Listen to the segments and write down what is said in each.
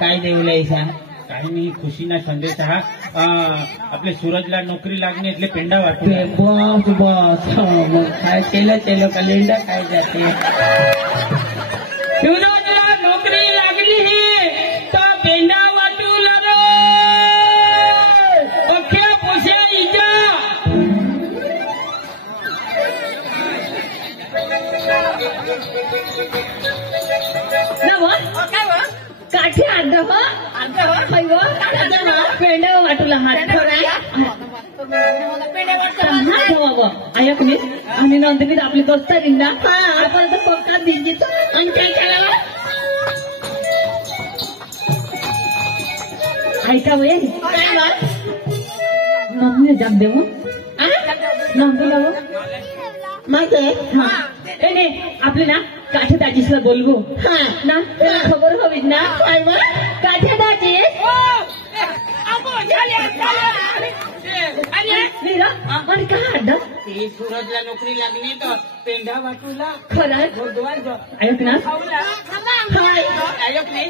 काय देवलायसा काही नाही खुशीना संदेश हा आपले सूरजला नोकरी लागणे એટલે पेंडा वाटू बस बस मग काय केलं कॅलेंडर काय जाते सूरजला नोकरी लागली ही तर पेंडा वाटू लागो पक्या पोशा इजा काठी अर्धा पेंडा वाटूला हात ऐक मी आणि नंतर आपली दोस्त निघा आपण पक्का दिंजीच आणि काय करावं ऐका वय नंदने जाग देव नंदू लाव माझे नाही आपले ना काठ्या दाजीसला बोलवू ना त्याला खबर हवी ना काठ्या दाजी आणि काय अड्डा ते सूरजला नोकरी लागली तर पेंडा वाटूला खरंच ऐक ना ऐक नाही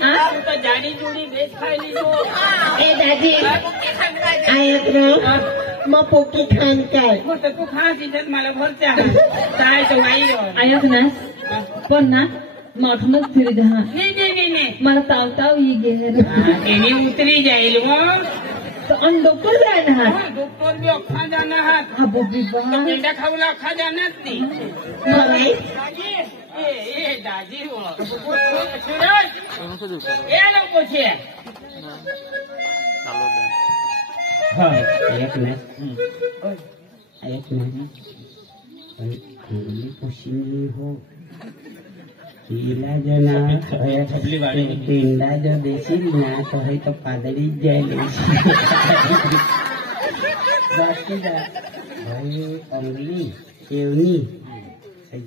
तर जाडी जुडी बेस खायली ए दाजी ऐक ना मग पोकी खान काय मग तू खा तिच्यात मला भरच्या काय तर वाई ऐक ना पण ना मोठमच फिरी दहा नाही मला ताव ही गे तेही उतरी जाईल मग आणि डॉक्टर जाय ना डॉक्टर बी अख्खा जाणार आहात हा बोबी बा पेंडा खाऊला अख्खा जाणार नाही दाजी सूरज ये लवकर ऐक ना अंगली पोशिनी हो हिला जो ना पेंडा जो देशील ना तो है तो पादरी जाए बाकी भाई अंगली केवनी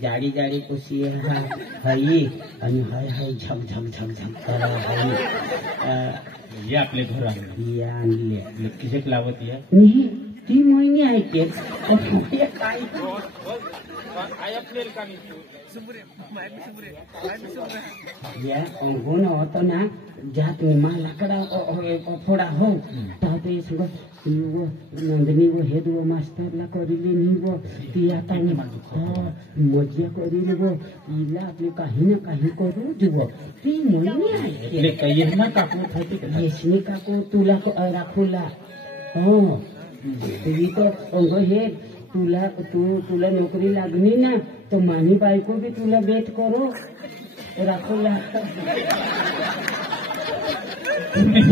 जाडी जाडी पोशी हई आणि हाय झक करा ये आपले घर आणले किशेक लावत या नाही ती मोहिनी ऐकेल या अंगून होतो ना ज्यात निमा लाकडा फोडा हो ताते सगळं नंदिनी वो हे दो मास्टरला करिले नी वो ती आता मजा करिले वो तिला आपले काही ना काही करू देव ती मोहिनी आहे काही ना काकू थाती यशनी काकू तुला राखूला हो तुझी तो अंग हे तुला नोकरी लागली ना तो मानी बायको भी तुला बेट करो राखूला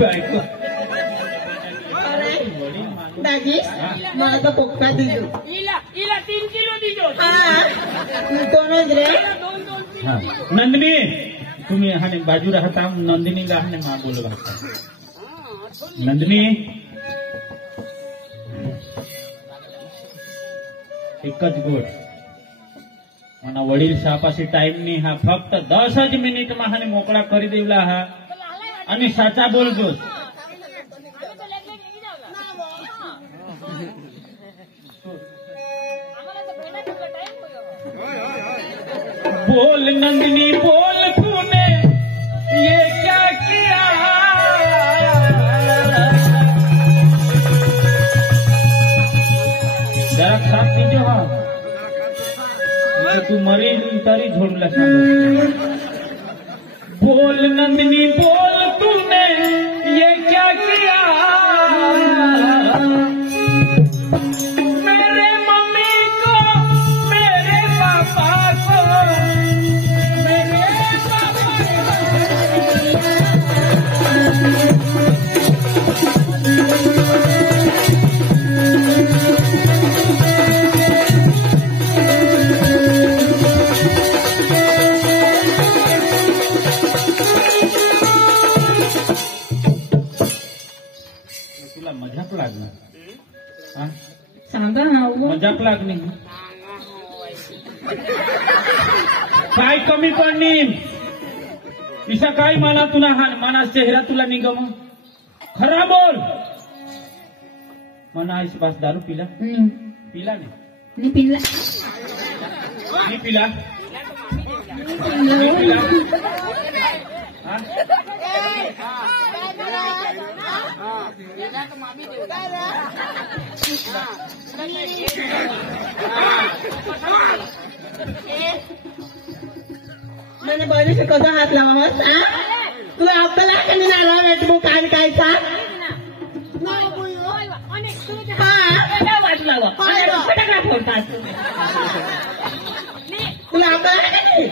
बायको दाजी मला तर पोक्का दिलो इला 3 किलो दिलो दोनच रे नंदिनी तुम्ही हाने बाजू राहता नंदिनीला हाने मा बोलवा नंदिनी एकच गोट मना वडील सापाशी टाइम नाही हा फक्त 10 मिनिट हाने मोकळा करी देवला हा आणि साचा बोलतो बोल नंदिनी बोल तूने ये क्या किया जरा साथ दीजिए हाँ तू मरी तारी झोड़ला बोल नंदिनी बोल तूने ये क्या किया मेरे मम्मी को मेरे पापा को मेरे तुला मजाक लागणार सांगा ना मजाक लागणे काय कमी पडणी इसा काय माना तुला हान माना चेहरा तुला निगम खरा बोल मना इस पास दारू पिला पिला नहीं पिला नहीं पिला नहीं पिला हाँ मैंने बहिणीशी कसं हात लावावं तुला अक्कल आहे का नाही नारळ भेटबो काय काय का वाट लावा फटाकडा फोडतात तुला अक्कल आहे का नाही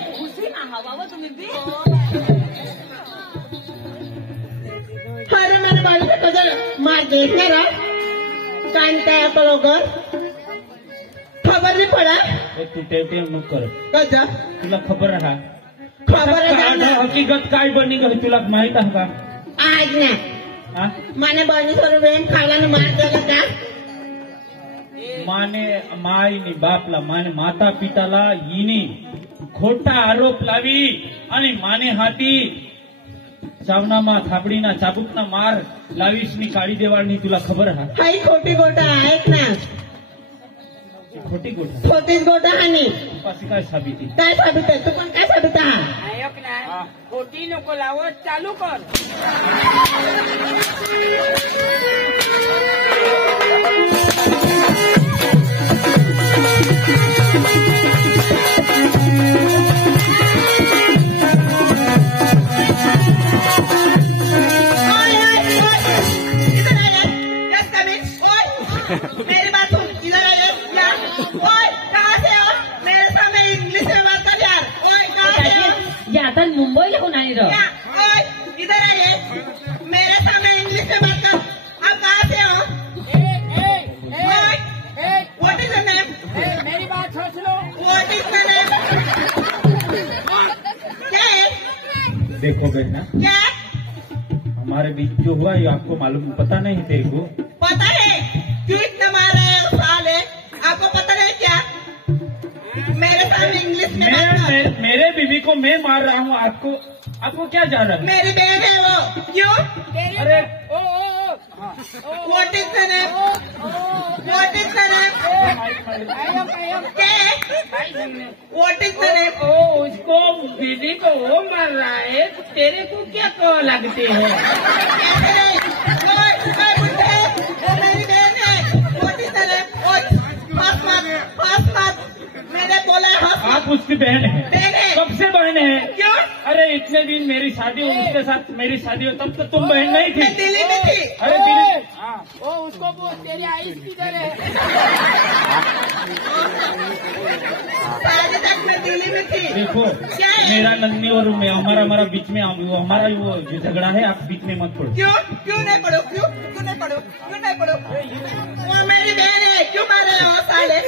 अरे मैंने बहिणीशी कसं मार देणार काय काय अक्कल वगैर खबर नाही पडा तू टेव नको कर कसं तुला खबर राहा खबर आहे हकीकत काय बनी गं तुला माहित आहे का आज नाही हा? माने बहिणी सर्व वेळ खायला मार द्यायला का माने माईनी बापला माने माता पिताला हिनी खोटा आरोप लावी आणि माने हाती चावनामा थापडीना चाबूकना मार लावीसनी काळी देवाळनी तुला खबर हा हाई खोटी गोटा ऐक ना खोटी गोष्ट खोटीच गोटा हानी पाशी काय साबिती काय साबित आहे तू पण काय साबित आहे ऐक ना खोटी नको लावत चालू कर मेरी बात सुन इधर आइए क्या ओए कहाँ से हो मेरे सामने इंग्लिश में बात कर यार ओए कहाँ से हो या आता मुंबईला कोण आहे क्या ओए इधर आइए मेरे सामने इंग्लिश में बात कर आप कहाँ से हो व्हाट इज द नेम मेरी बात सोच low what is the name क्या है देखो बेटा क्या हमारे बीच जो हुआ ये आपको मालूम पता नहीं तेरे को पता है क्यों इतना मार रहे हो साले आपको पता नहीं क्या मेरे सामने इंग्लिश में बात कर मेरे बीवी को मैं मार रहा हूँ आपको क्या जा रहा है मेरी बहन है वो क्यों अरे what is the name what is the name what is the name उसको दीदी को वो मार रहा है तेरे को क्या कह लगते है मेरी बहन है व्हाट इज द नेम हंस मत मैंने बोला हंस आप उसकी बहन है बहन है कब से बहन है क्यों अरे इतने दिन मेरी शादी हो उसके साथ मेरी शादी हो तब तो तुम बहन नहीं मैं थी दिल्ली में थी अरे दिल्ली वो उसको बोल तेरी आई किधर है पहले तक मैं दिल्ली में थी देखो क्या है? मेरा नंदनी और हमारा बीच में हमारा वो जो झगड़ा है आप बीच में मत पड़ो क्यों क्यों नहीं पढ़ो क्यों नहीं पढ़ो क्यों नहीं पढ़ो वो मेरी बहन है क्यों मारे हो साले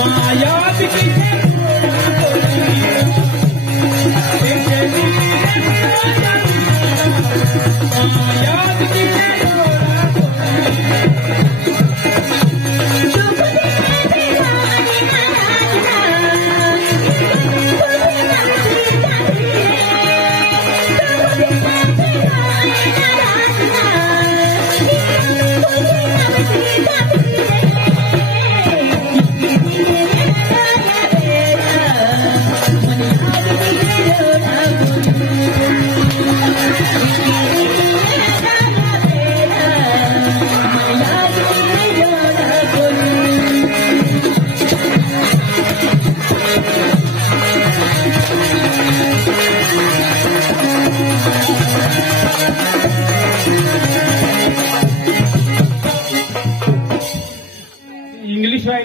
माया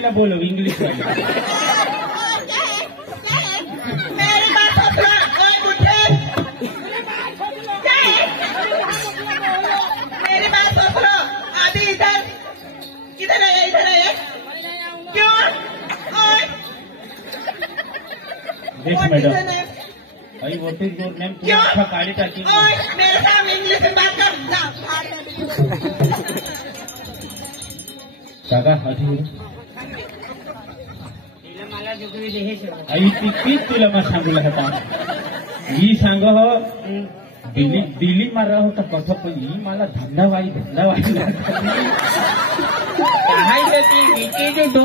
वाला बोलो इंग्लिश वाला मेरी बात सुनो ओए बुढ़े मेरी बात सुनो अभी इधर है क्यों ओए यस मैडम भाई व्हाट इज योर नेम तुम अच्छा काली टाकी ओए मेरे सामने इंग्लिश में बात कर जागा आधी आई तीच तुला मग सांगू होता ही सांग हो दिल्ली मारा होता कथा पण ही मला धंदावाई काय ती wicket do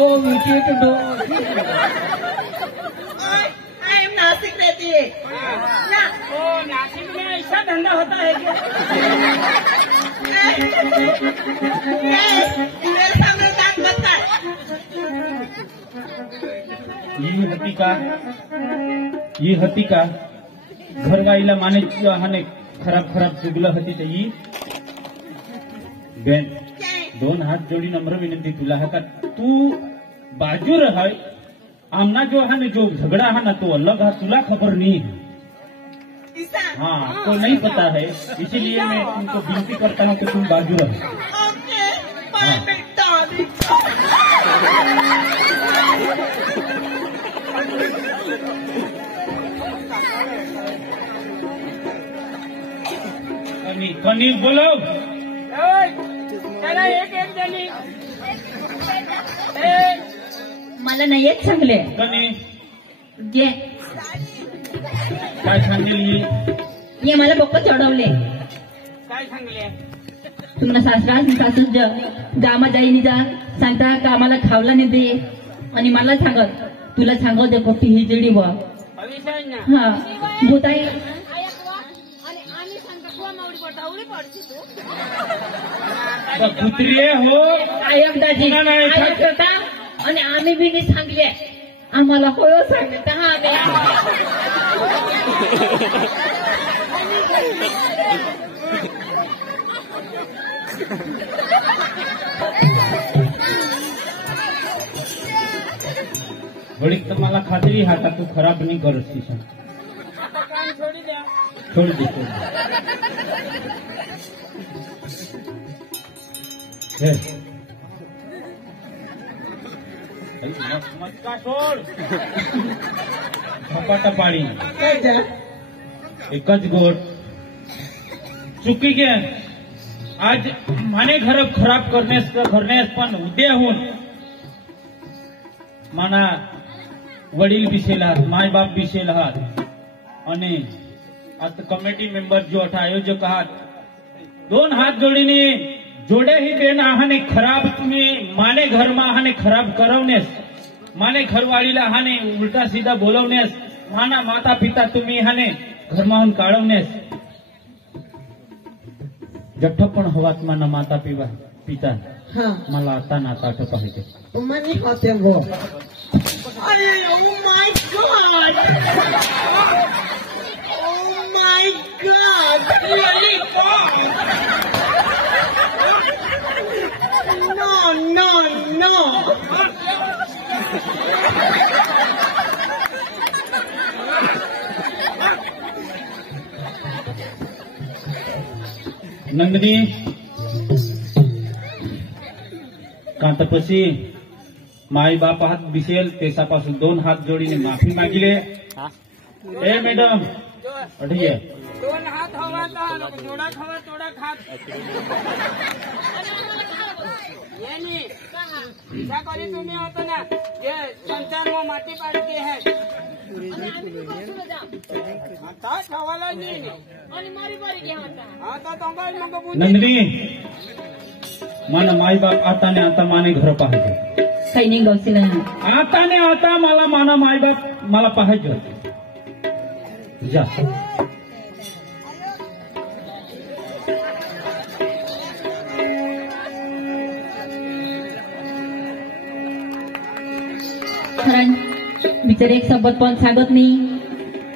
I am Nashik रहती है ना ओ नासिक में ऐसा धंधा होता है क्या मेरे सामने काम करता है ही हती का घरवाईला माने हाने खराब चुगलं होती तर ही बेन दोन हात जोडी नम्र विनंती तुला है का तू बाजू रह आमना जो है जो झगड़ा है ना तो अलग है तुला खबर नहीं है हाँ तो नहीं पता है इसीलिए मैं तुमको विनती करता हूँ कि तुम बाजू रहो कनी बोलो एक जणी मला नाही येत चांगले कनी जे काय सांगली ये मला बक्क चढवले काय सांगले तुम्हाला सासू गामा जाईनी जा सांगता का आम्हाला खावला नाही दे आणि मला सांगत तुला सांगत दे कोटी ही जेडी बा हा भूताई कुत्रे हो आयमदाजी आणि आम्ही बी नाही सांगले आम्हाला होय सांगत घडीक तर मला खात्री हा तू खराब नाही करत ती छोड़ दे मटका सोड झपाटापाडी एकच गोड चुकी घे आज माने घर खराब करण्यास पण उद्याहून माना वडील बिसेल आहात माय बाप बिसेल आहात आणि आता कमिटी मेंबर जो अठा आयोजक आहात दोन हात जोडीने जोडे ही बेन आहाने खराब तुम्ही माने घरमा आहाने खराब करवण्यास माने घरवाळीला आहाने उलटा सीधा बोलवण्यास माना माता पिता तुम्ही आहाने घरमाहून काढवण्यास जठ्ठ पण हवात माना माता पिता मला आता नाता आठवत पाहिजे मनी होते गो अरे oh my god oh my god really no Nandini कांतपसी माई बाप हात बिसेल तेसापासून दोन हात जोडीने माफी मागिले ए मॅडम अठी आहे दोन हात हवा जोडा खावा तोडा खात करी तुम्ही होतो ना जे संसार वो माती पाडते है आता खावाला नाही आता तो नंदिनी मला माई बाप आता ने आता माने घर पाहिजे काही नाही गौसी नाही आता ने आता मला माना माई बाप मला पाहिजे होते जा बिचारे एक सोबत पण सांगत नाही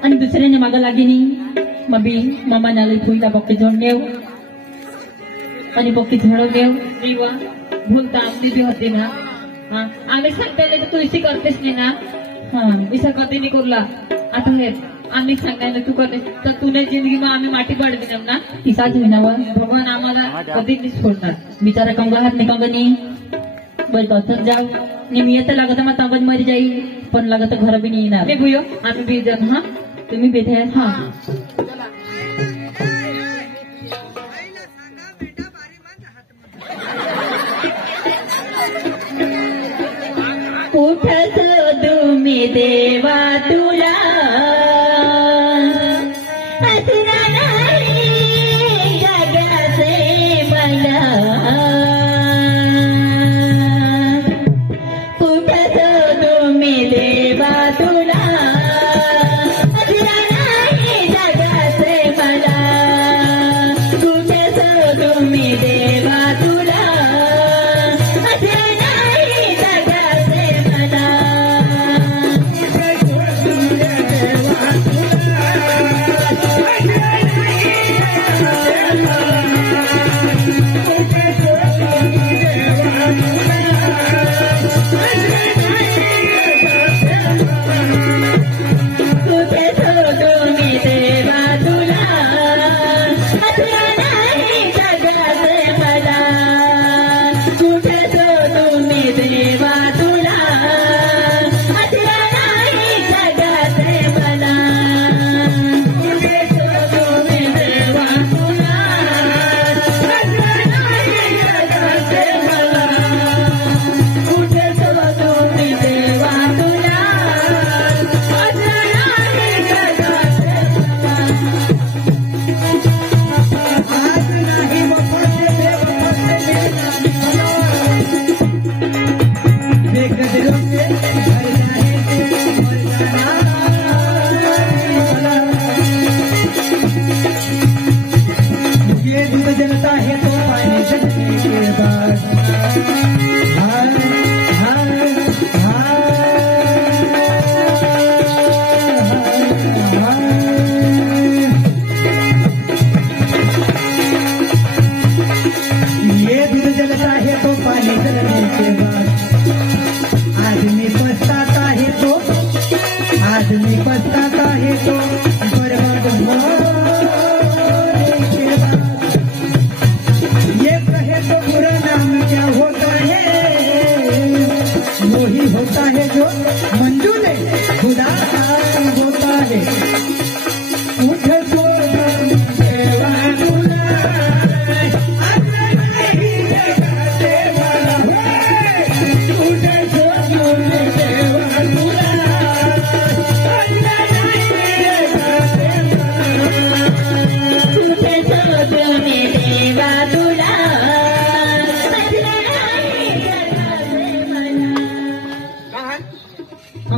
आणि दुसऱ्याने मागं लागे नाही मबी मामा नाले फुलला बक्की झोडनेव आणि बक्की झोडवनेव जीवा भूलता आपली बी होते ना आम्ही सांगता नाही तर तू इसी करतेस नाही ना विचार करते नाही करला आता हे आम्ही सांगताय ना तू करतेस तर तुने जिंदगी में आम्ही माटी पाड देणार ना तिसा महिनावर भगवान आम्हाला कधी नाही सोडणार बिचारा कंगा हात नाही कंगा नाही बस दसत जाऊ नियत लागत मग तबत मरी जाई पण लागत घर बी नाही येणार मी भुयो आम्ही बी जण हा तुम्ही बेथे हा कुठं शोधू मी देवा तुला हसरा नाही जगाचे मला कुठं शोधू मी देवा तुला हसरा नाही जगाचे मला कुठं शोधू मी देवा तुला हसरा नाही जगाचे मला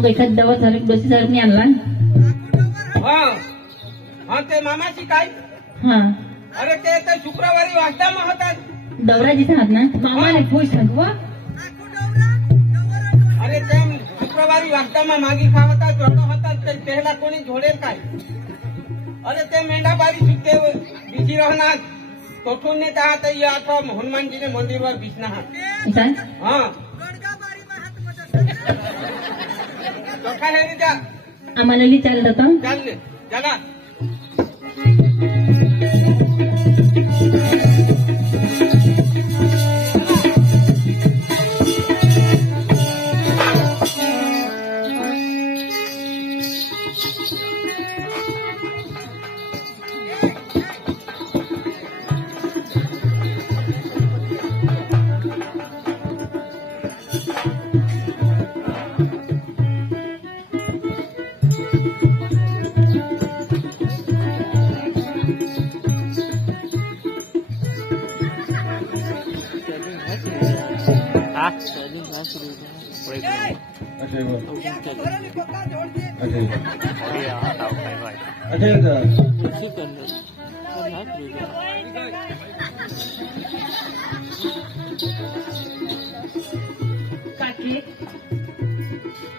एखाद दवा झाली बसी सारखी आणला ते मामाची काय हा अरे ते तर शुक्रवारी वाजता मग होतात दौरा जिथे आहात ना मामाने खुश सांगवा अरे ते शुक्रवारी वाजता मग मागी खावतात जोडो होतात ते त्याला कोणी जोडेल काय अरे ते मेंढाबारी सुट्टे बिजी राहणार तोठून नेत आहात आता हनुमानजीने मंदिरवर बिसणार हा आम्हाला चालत होता चालले चला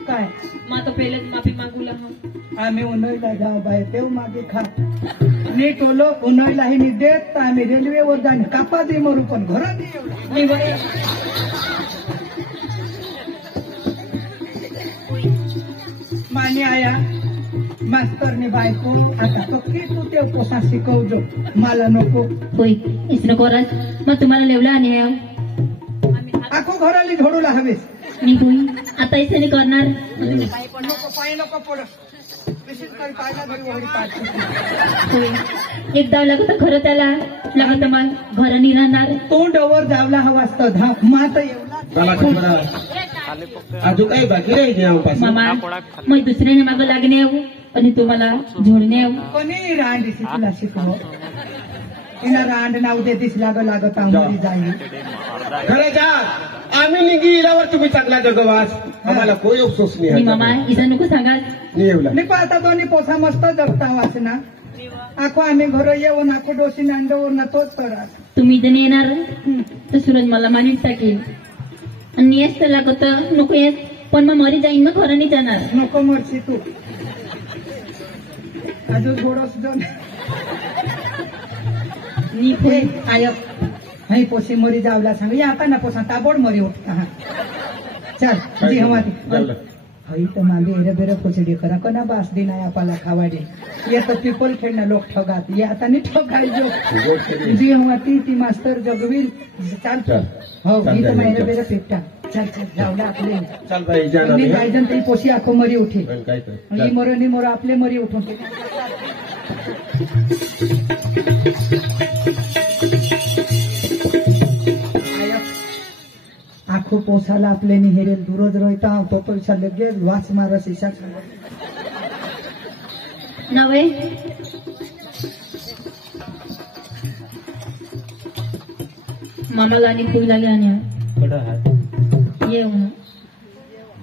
काय मा तो पहिले माफी मागूला आम्ही उन्हाळ्याला जाऊ बाय तेव्हा मागे खा नीट ओलो उन्हाळ्याही नी देत आम्ही रेल्वेवर जाणे कापा दे मरू पण घरात आणि आया मास्तरने बायको आता तो की तू ते पोसा शिकवजो मला नको होय इसनं कोरास मग तुम्हाला लेवला आणि याव आखो घराली झोडूला हवेस मी होई आता इसने करणार नको पाय नको पड विशेष काही पाहिला घरी वगैरे पाठ होय एकदा लागत खरं त्याला लागत मग घरानी राहणार तो डोवर जावला हवा असतं धाक मात एवढा अजून काही बाकी नाही जेव्हापासून मामा मग दुसऱ्याने मागं लागणे यावं आणि तुम्हाला झोडणे यावं कोणी रांड दिसी तुला शिकव तिला रांड नाव दे दिस लागत आम्ही जाईल खरं का आम्ही निघी गेल्यावर तुम्ही चांगला जगवास आम्हाला कोई अफसोस मी नाही मामा इसा नको सांगाल येवला निको आता दोन्ही पोसा मस्त जगता वाचना आखो आम्ही घर येऊन आखो डोशी नांदवर ना तोच करा तुम्ही जण येणार तर सूरज मला मानीत टाकेल आणि येस तर लागत नको येस पण मग मरी जाईन मग घराने जाणार नको मरशी तू अजून थोडस दोन मी हे आय हई पोसी मरी जावला सांग या आता ना पोसा ताबोड मरी उठता हा चल जी हवा हई तर मागे एरे बेरे पोचडी करा कोणा बास दिन आहे आपाला खावाडे ये तर पिपल खेळणं लोक ठगात ये आता नाही ठगायचो जी हवा ती मास्तर जगवील चाल हो ही तर एरे बेरे पेपटा चल चल जावला आपले चल बाई जाना मी गायजन ती पोशी आखो मरी उठे काय कर ही मोर नि मोर आपले मरी उठून आखो पोसाला आपले निहेरेल दूरच रोयता तो पैसा लगे वास मारस ईशा नव्हे मामाला आणि फुल आले आणि कडा हात ये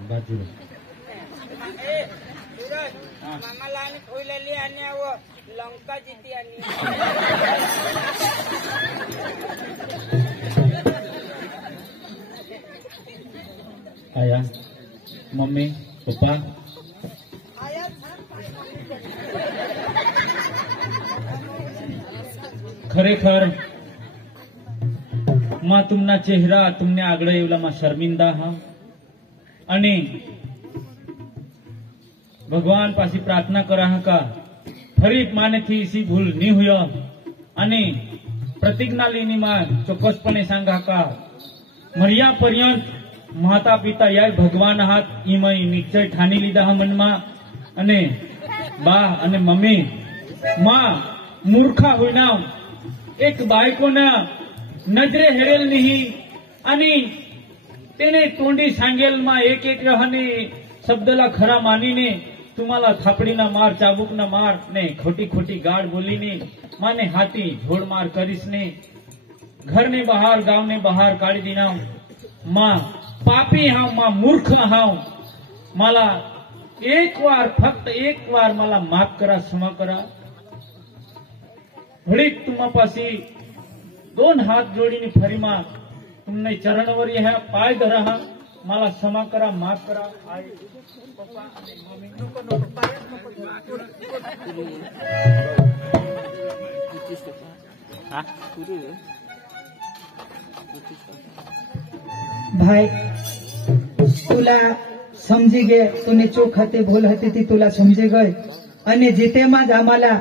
बाजूला मामाला आणि खोईलाली आणि लंका जिती आणि आया मम्मी पप्पा खरेखर मा तुमना चेहरा तुमने आगळ येवला मा शर्मिंदा हा आणि भगवान पासी प्रार्थना करा हा का फरीत माने थी इसी भूल नहीं हुआ आणि प्रतिज्ञा लेनी मा ચોક્કસપણે सांगा का मर्या पर्यंत माता पिता या भगवान आहात ઈ મેં નિશ્ચય ઠાની લીધા હા મનમાં અને બા અને મમ્મી માં મૂર્ખા હોઈના એક બાયકોના નજરે હેરેલ નહીં અને તેને તોંડી સાંગેલમાં એક એક રહને શબ્દલા ખરા માનીને तुम्हाला थापड़ीना मार चाबुकना मार ने खोटी खोटी गाड़ बोली ने माने हाथी झोड़ मार करीस ने घर ने बाहर गांव ने बाहर काढ़ी दीना मां पापी हाव मां मूर्ख हाव मला एक वार फक्त एक वार मला माफ करा क्षमा करा घडीक तुम्हापाशी दोन हात जोडीने फरी मा तुमने चरणवर ह्या पाय धरा हा मला क्षमा करा माफ करा आई पप्पा आणि मम्मी नको नको पायच नको भाई तुला समजी गे तूने चूक हते भूल हती ती तुला समजी गय आणि जिते माज आम्हाला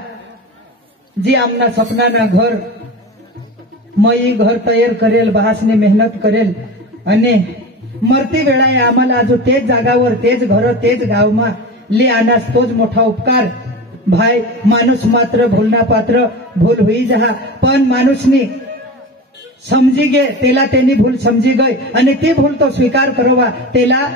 जी आमना सपनाना घर मई घर तयार करेल बहासने मेहनत करेल आणि मरती वेळाए आम्हाला अजून तेच जागावर तेच घर तेच गावमा ले आनास तोच मोठा उपकार भाई माणूस मात्र भूलना पात्र भूल हुई जहा पण माणूसनी समजी गे तेला त्यांनी भूल समजी गय आणि ती भूल तो स्वीकार करवा तेला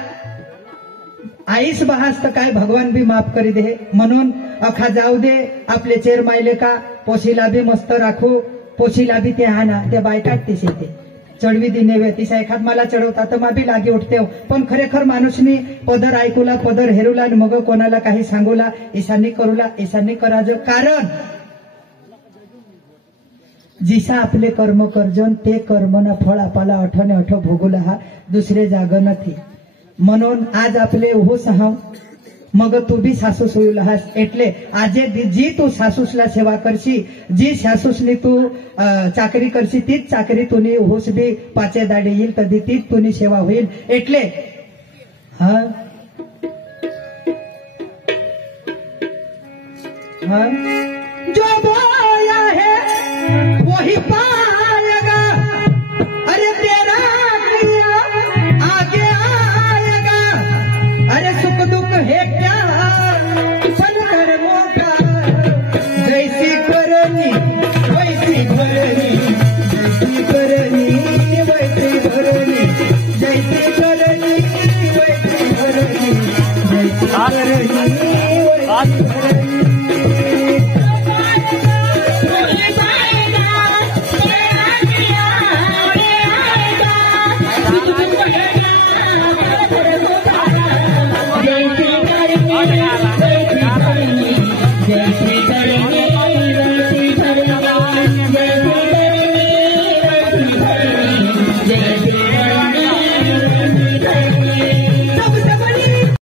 आईस बहास तर काय भगवान भी माफ करी दे म्हणून अखा जाऊ दे आपले चेर मायले का पोशीला भी मस्त राखू पोशीला भी ते हाना ते बायकाट तीस येते चढवी दिनेवे तिसा एखाद मला चढवता तर मा बी लागी उठते पण खरेखर माणूसनी पदर ऐकूला पदर हेरूला आणि मग कोणाला काही सांगूला ईशानी करूला ईशानी कराज कारण जिसा आपले कर्म करजन ते कर्मना फळ आपला अठने अठ भोगूला हा दुसरे जाग नथी म्हणून आज आपले उहो सहा मग तू बी सासूस होईल हास एटले आजे जी तू सासूसला सेवा करशी जी सासूसनी तू चाकरी करशी तीच चाकरी तुनी होस बी पाचे दाडे येईल तदी तीच तुनी सेवा होईल एटले हा हाँ? जो बोया है वही पाएगा, अरे तेरा किया आगे आएगा, अरे सुख दुख है क्या फल कर्मों का, जैसी करनी वैसी भरनी, जैसी करनी वैसी भरनी, जैसी करनी वैसी भरनी, जैसी करनी वैसी भरनी।